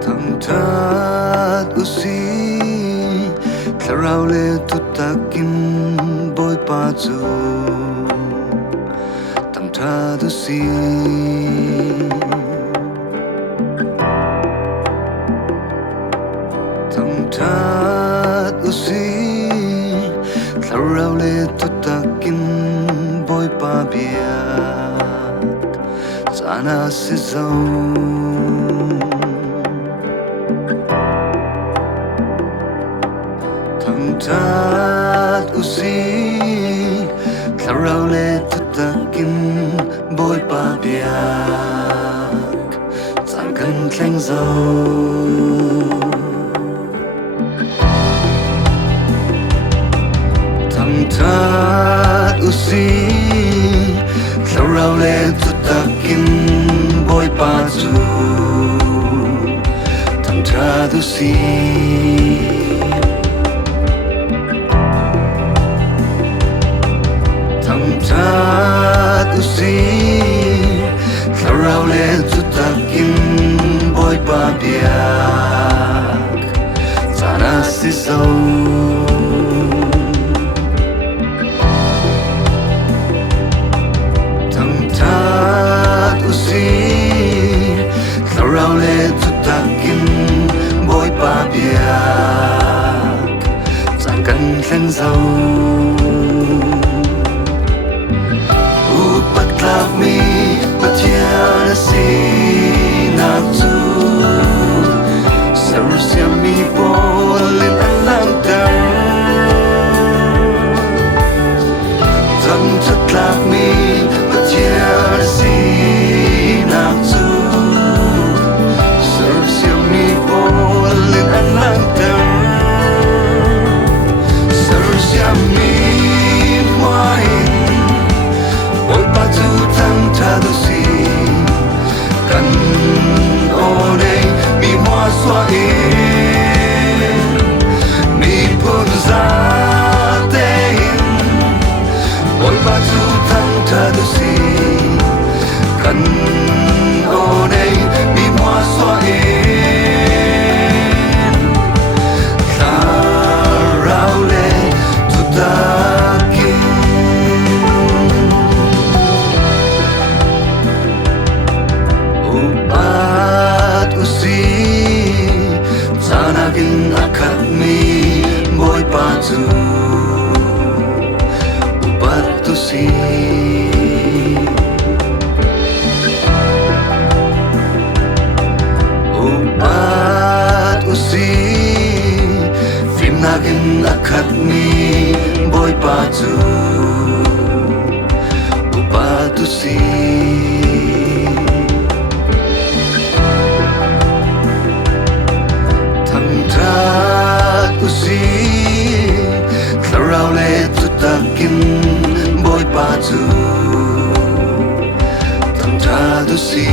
Thlat usi THLARAU le thutakin BAWIPA chu Thlat usi Thlat usi THLARAU le thutakin BAWIPA biak caan si zo Thlat usi THLARAU le thutakin BAWIPA biak caan kan Thleng zo Thlat usi THLARAU le thutakin BAWIPA chu Thlat usi Thlat usi THLARAU le thutakin BAWIPA biak caan si zo Thlat usi THLARAU le thutakin BAWIPA biak caan kan Thleng zo Upatlak mi patiana si naktu Sarusya mi polin alang dar Tang tatlak mi patiana si naktu Sarusya mi polin alang dar Sarusya mi Mawii BAWIPA chu Thlat usi kan onei mi hoa xoa in mi phun ra tên BAWIPA chu Thlat usi kan onei mi hoa xoa in THLARAU le thutakin Upat usi Zanakin akat mi BAWIPA chu Upat usi Upat usi Finakin akat mi BAWIPA chu Upat usi Thlat usi THLARAU le thutakin BAWIPA chu Thlat usi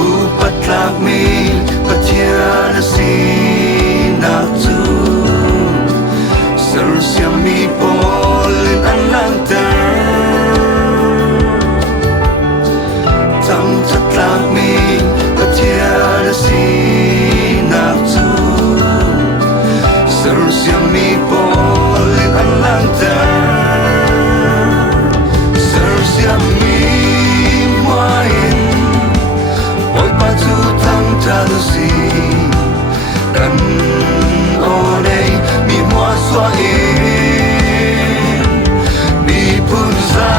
Upatlak mi patiana si naktu Sarusya mi polin alang dar Tang tatlak mi patiana si naktu Sarusya mi polin alang dar Sarusya mi Mawii BAWIPA chu Thlat usi kan onei mi hoa xoa in mi phun ra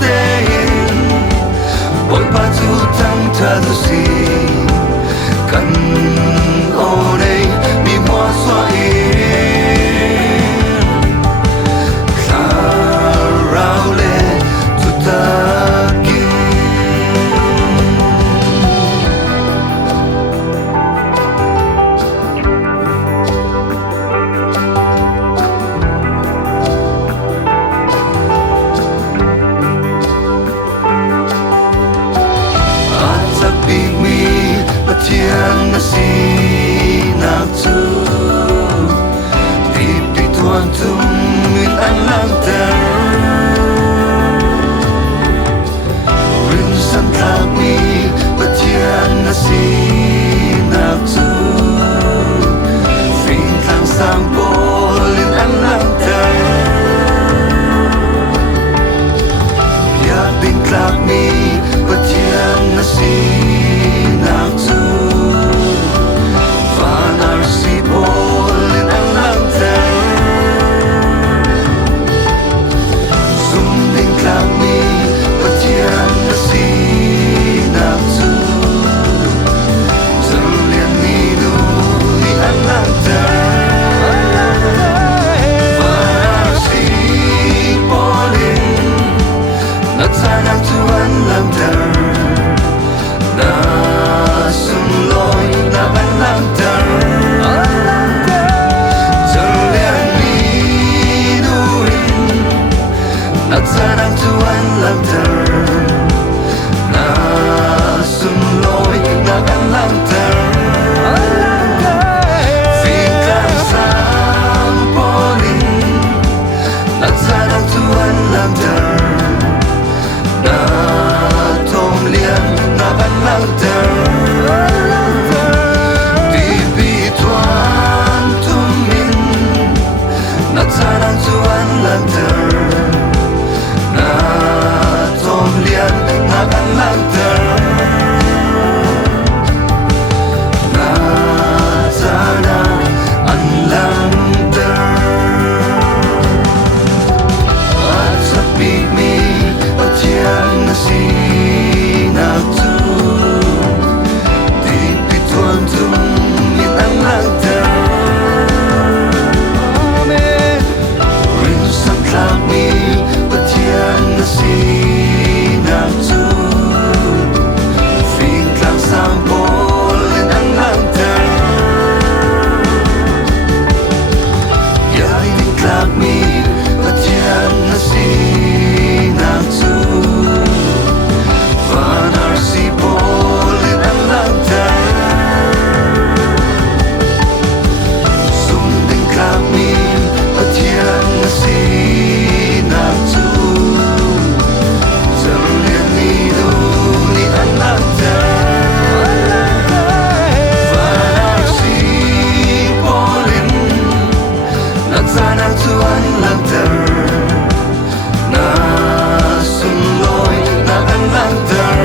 tên BAWIPA chu Thlat usi kan onei mi hoa xoa in THLARAU le thutakin Tiang na si na sang polin ang langter Ya bin klak mi patiang nasinak tu Fanar si polin ang langter Sumding klak mi patiang nasinak tu Lian ni nu ni ang langter Sanang Tuhan langter Na sumloy na ban langter Terlian minuin Na sanang Tuhan langter Na sumloy na ban langter Fikang sampolin Na sanang Tuhan langter Na tom lian na ban langter Di bituan tumin Na tanang tuan langter Na tom lian na ban langter Na tanang an langter At sa pigmi Yang nasinak tu Di pituan tumin ang langter Amen Rindu sang klak mi Ba't yang nasinak tu Fingklang sang polin ang langter Yang din klak mi Ba't yang nasinak tu Fanar si polin ang langter Sumding kami at yan nasinak tu Terlian nido ni ang langter Fanar si polin at sanang tuan langter Na sumloy na ang langter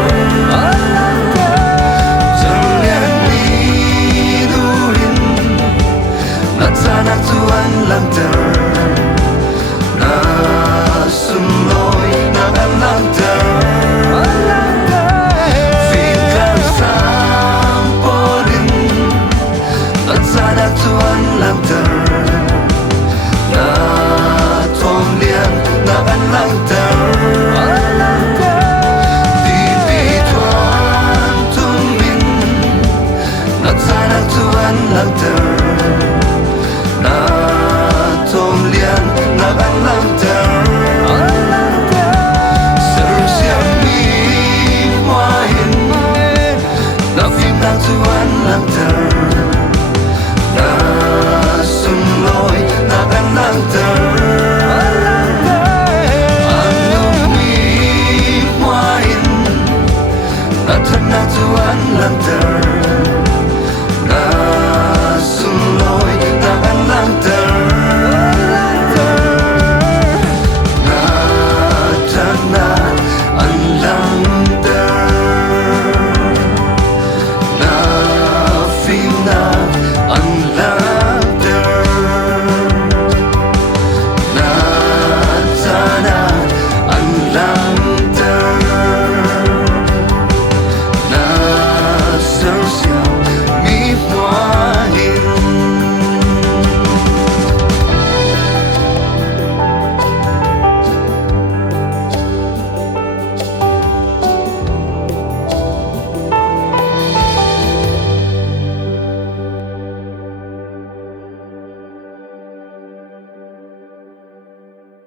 Terlian nidurin At sanang tuan langter Na sumloy na ang langter Fikang sampolin At sanang tuan langter Na tom lian na ang langter Di bituan tumin Na tanang tuan langter Na tom lian na ang langter Serusiang mi muahin Na fimlang tuan langter Na sumloy na ang langter At na tuan langter